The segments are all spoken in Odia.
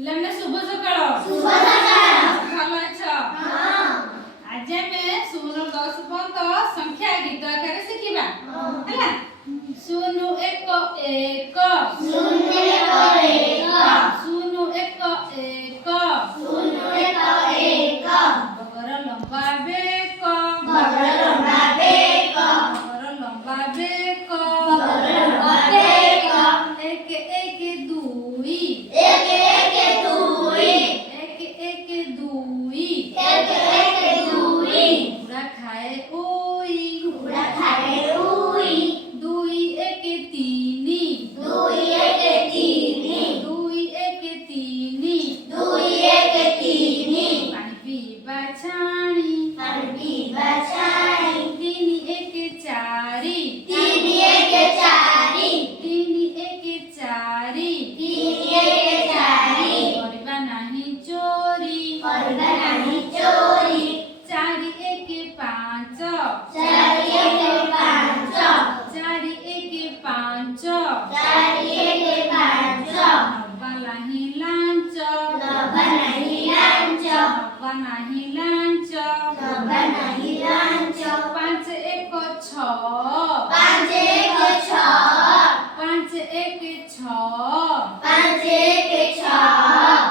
ପିଲାମାନେ ଶୁଭ ସକାଳ। ଶୁଭ ସକାଳ। ଭଲ ଅଛ? ହଁ। ଆଜି ଆମେ 0 ରୁ 10 ପର୍ଯ୍ୟନ୍ତ ସଂଖ୍ୟା ଗୀତ ଆକାରରେ ଶିଖିବା। ହେଲା? 0 1 1 0 1 1 0 1 1 0 1 1 ବଗର ଲମ୍ବା ବେକ ବଗର ଲମ୍ବା ବେକ ବଗର ଲମ୍ବା ବେକ ବଗର ଲମ୍ବା ବେକ 1 1 2 1 1 2 1 1 2 1 1 2 କୁକୁଡ଼ା ଖାଏ ଉଇ କୁକୁଡ଼ା ଖାଏ ଉଇ 2 1 3 2 1 3 2 1 3 2 1 3 ପାଣି ପିଇବା ଛାଣି ପାଣି ପିଇବା ଛାଣି 3 1 4 3 1 4 3 1 4 3 1 4 କରିବା ନାହିଁ ଚୋରି କରିବା ନାହିଁ ଚୋରି 4 1 5 4 1 5 4 1 5 4 1 5 ନବା ନାହିଁ ଲାଞ୍ଚ ନବା ନାହିଁ ଲାଞ୍ଚ ନବା ନାହିଁ ଲାଞ୍ଚ ନବା ନାହିଁ ଲାଞ୍ଚ 5 1 6 5 1 6 5 1 6 5 1 6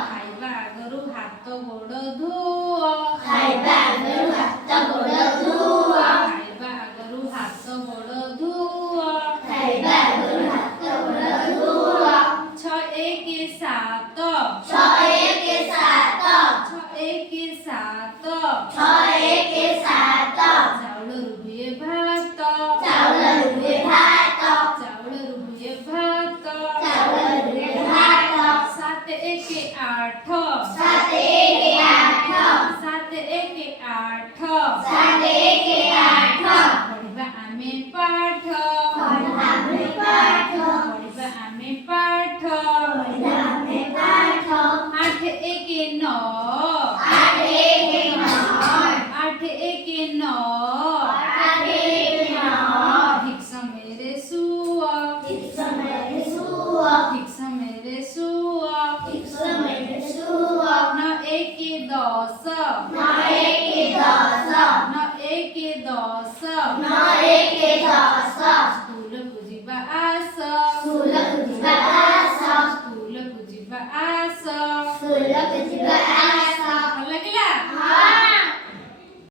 ଖାଇବା ଆଗରୁ ହାତ ଗୋଡ଼ ଧୁଅ ଖାଇବା ଆଗରୁ ହାତ ଗୋଡ଼ ଧୁଅ ଖାଇବା ଆଗରୁ ହାତ ଗୋଡ଼ ଧୁଅ ଖାଇବା ଆଗରୁ ହାତ ଗୋଡ଼ ଧୁଅ 6 1 7 6 1 7 6 1 7 6 1 7 ଚାଉଳରୁ ହୁଏ ଭାତ ଚାଉଳରୁ ହୁଏ ଭାତ ଚାଉଳରୁ ହୁଏ ଭାତ ଚାଉଳରୁ ହୁଏ ଭାତ 7 1 8 7 1 8 7 1 8 7 1 8 ପଢ଼ିବା ଆମେ ପାଠ ପଢ଼ିବା ଆମେ ପାଠ ପଢ଼ିବା ଆମେ ପାଠ ପଢ଼ିବା ଆମେ ପାଠ 8 1 9 8 1 9 8 1 9 8 1 9 ଠିକ୍ ସମୟରେ ଶୁଅ ଠିକ୍ ସମୟରେ ଶୁଅ ଠିକ୍ ସମୟରେ ଶୁଅ ଠିକ୍ ସମୟରେ ଶୁଅ 9 1 10 9 1 10 9 1 10 9 1 10